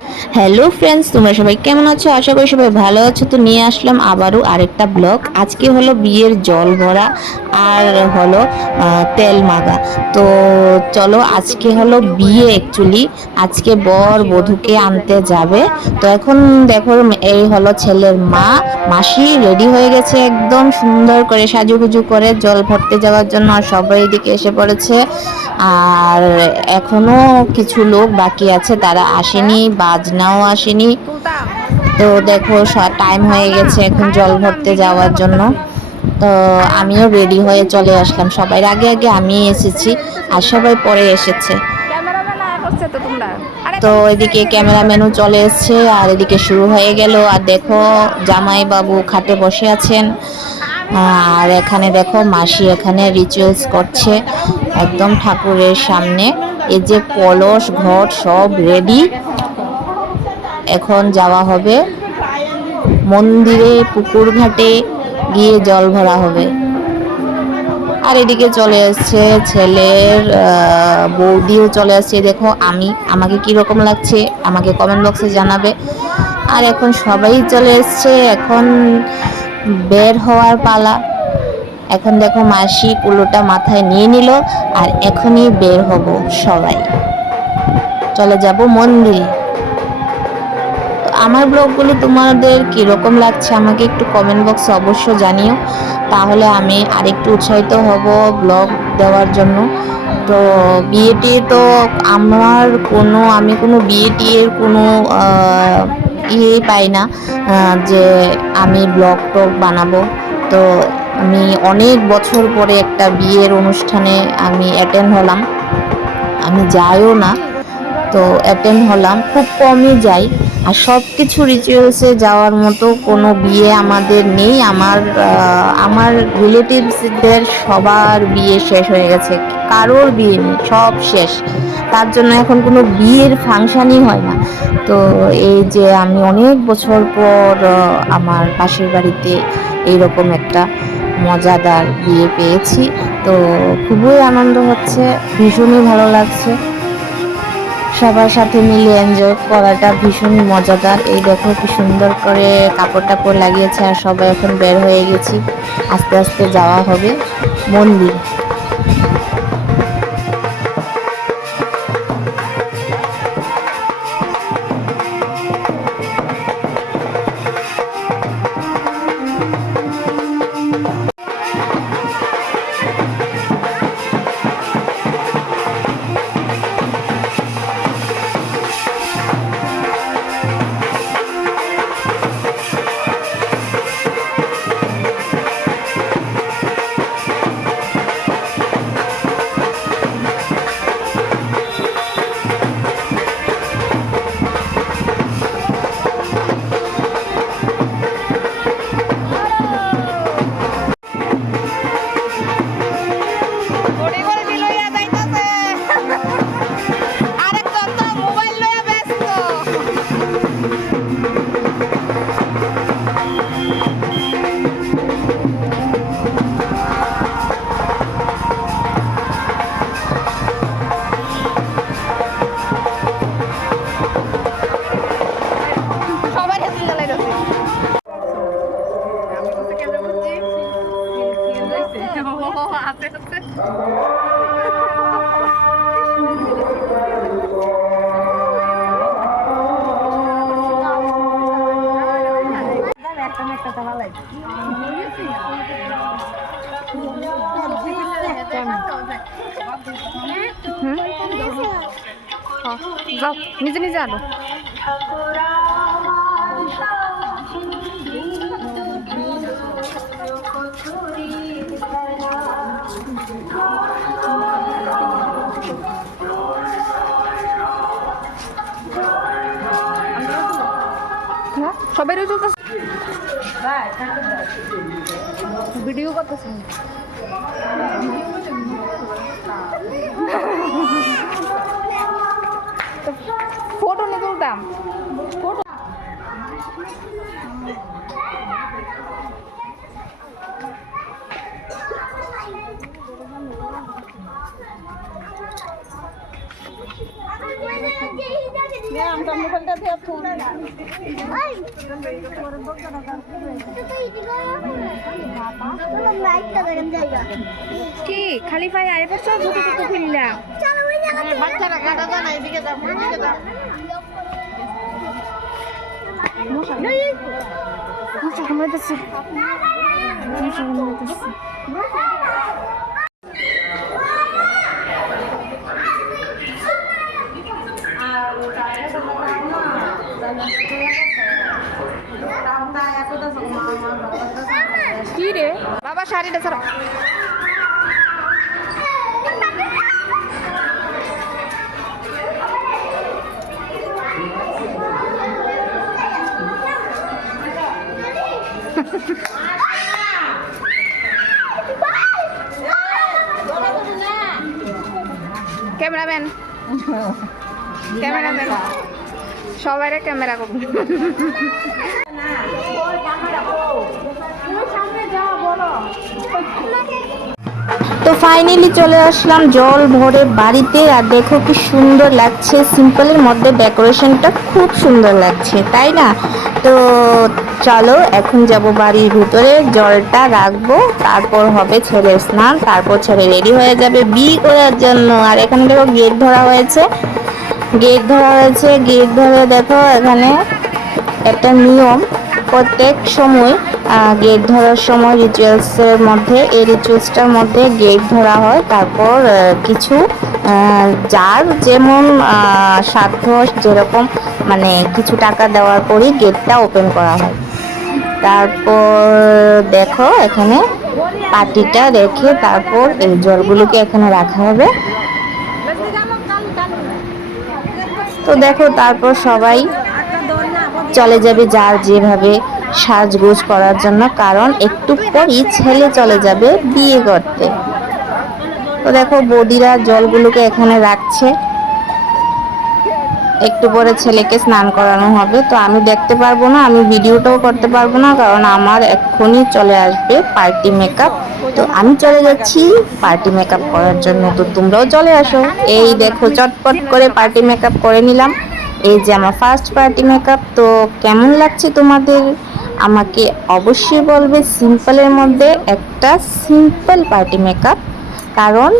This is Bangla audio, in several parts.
হ্যালো ফ্রেন্ডস, তোমরা সবাই কেমন আছো? আশা করি সবাই ভালো আছো। তো নিয়ে আসলাম আবারও আরেকটা ব্লগ। আজকে হলো বিয়ের জল ভরা আর হলো তেল মাগা। তো চলো, আজকে হলো বিয়ে অ্যাকচুয়ালি। আজকে বর বধূকে আনতে যাবে। তো এখন দেখো, এই হলো ছেলের মা, মাসি রেডি হয়ে গেছে একদম সুন্দর করে সাজুগুজু করে জল ভরতে যাওয়ার জন্য। আর সবাই এদিকে এসে পড়েছে। আর এখনো কিছু লোক বাকি আছে, তারা আসেনি, বাজনাও আসেনি। তো দেখো টাইম হয়ে গেছে এখন জল ভরতে যাওয়ার জন্য। তো আমিও রেডি হয়ে চলে আসলাম। সবাই আগে আগে আমি এসেছি আর সবাই পরে এসেছে। তো এদিকে ক্যামেরাম্যানও চলে এসছে আর এদিকে শুরু হয়ে গেল। আর দেখো জামাই বাবু খাটে বসে আছেন। আর এখানে দেখো মাসি এখানে রিচুয়ালস করছে একদম ঠাকুরের সামনে। এই যে কলস ঘট সব রেডি, এখন যাওয়া হবে মন্দিরে, পুকুর ঘাটে গিয়ে জল ভরা হবে। আর এদিকে চলে আসছে ছেলের বৌদিও চলে আসছে। দেখো আমাকে কি রকম লাগছে আমাকে কমেন্ট বক্সে জানাবে। আর এখন সবাই চলে এসছে, এখন বের হওয়ার পালা। এখন দেখো মাসি কুলোটা মাথায় নিয়ে নিল আর এখনই বের হব সবাই, চলে যাব মন্দিরে। আমার ব্লগগুলো তোমাদের কীরকম লাগছে আমাকে একটু কমেন্ট বক্সে অবশ্য জানিও, তাহলে আমি আরেকটু উৎসাহিত হব ব্লগ দেওয়ার জন্য। তো বিয়েটি তো আমি কোনো বিয়েটির কোনো ইয়ে পাই না যে আমি ব্লগ টক বানাবো। তো আমি অনেক বছর পরে একটা বিয়ের অনুষ্ঠানে আমি অ্যাটেন্ড হলাম। আমি যাইও না, তো অ্যাটেন্ড হলাম, খুব কমই যাই। আর সব কিছু রিচুয়ালসে যাওয়ার মতো কোনো বিয়ে আমাদের নেই। আমার রিলেটিভসদের সবার বিয়ে শেষ হয়ে গেছে, কারোর বিয়ে নেই, সব শেষ। তার জন্য এখন কোনো বিয়ের ফাংশানই হয় না। তো এই যে আমি অনেক বছর পর আমার পাশের বাড়িতে এইরকম একটা মজাদার বিয়ে পেয়েছি। তো খুবই আনন্দ হচ্ছে, ভীষণই ভালো লাগছে। সবার সাথে মিলে এনজয় করাটা ভীষণই মজাদার। এই দেখো কি সুন্দর করে কাপড় টাপড় লাগিয়েছে আর সবাই এখন বের হয়ে গেছি। আস্তে আস্তে যাওয়া হবে মন্দির। যাও নিজে নিজে আনো। সবাই চলতেছে, ভিডিও করতেছে। ফটো নিয়ে তুলতাম, ফটো কি খালি পায়ে আয় পড়ছো জুতো টুতো খুললা মশা কামড়াইতেছে কি রে বাবা শাড়িটা ছাড়া ক্যামেরাম্যান ক্যামেরাম্যান সবাই ক্যামেরা করুন তো ফাইনালি চলে আসলাম জল ভরে বাড়িতে। আর দেখো কি সুন্দর লাগছে, সিম্পলের মধ্যে ডেকোরেশনটা খুব সুন্দর লাগছে, তাই না? তো চলো এখন যাব বাড়ির ভিতরে, জলটা রাখবো, তারপর হবে ছেলের স্নান, তারপর ছেলে রেডি হয়ে যাবে বিয়ে করার জন্য। আর এখানে দেখো গেট ধরা হয়েছে, গেট ধরা হয়েছে, গেট ধরে দেখো এখানে একটা নিয়ম, প্রত্যেক সময় গেট ধরার সময় রিচুয়ালসের মধ্যে, এই রিচুয়ালসটার মধ্যে গেট ধরা হয়, তারপর কিছু যার যেমন সাধ্য যেরকম মানে কিছু টাকা দেওয়ার পরই গেটটা ওপেন করা হয়। তারপর দেখো এখানে পাটিটা রেখে তারপর এই জলগুলোকে এখানে রাখা হবে। তো দেখো তারপর সবাই চলে যাবে যার যেভাবে সাজগোজ করার জন্য, কারণ একটু পরই ছেলে চলে যাবে বিয়ে করতে। তো দেখো বৌদিরা জলগুলোকে এখানে রাখছে, একটু পরে ছেলেকে স্নান করানো হবে। তো আমি দেখতে পারবো না, আমি ভিডিওটাও করতে পারবো না, কারণ আমার এক্ষুনি চলে আসবে পার্টি মেকআপ। তো আমি চলে যাচ্ছি পার্টি মেকআপ করার জন্য, তো তোমরাও চলে আসো। এই দেখো চটপট করে পার্টি মেকআপ করে নিলাম, এই যে আমার ফার্স্ট পার্টি মেকআপ। তো কেমন লাগছে তোমাদের আমাকে অবশ্যই বলবে। সিম্পলের মধ্যে একটা সিম্পল পার্টি মেকআপ, কারণ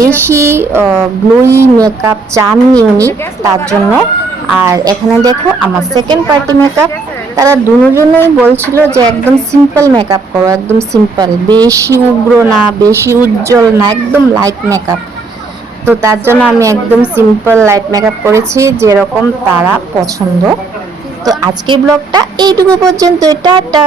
বেশি গ্লোই মেকআপ চাননি উনি, তার জন্য। আর এখানে দেখো আমার সেকেন্ড পার্টি মেকআপ, তারা দুজনেই বলছিল যে একদম সিম্পল মেকআপ করো, একদম সিম্পল, বেশি উগ্র না, বেশি উজ্জ্বল না, একদম লাইট মেকআপ। তো তার জন্য আমি একদম সিম্পল লাইট মেকআপ করেছি, যেরকম তারা পছন্দ। তো আজকের ব্লগটা এইটুকু পর্যন্ত, টাটা।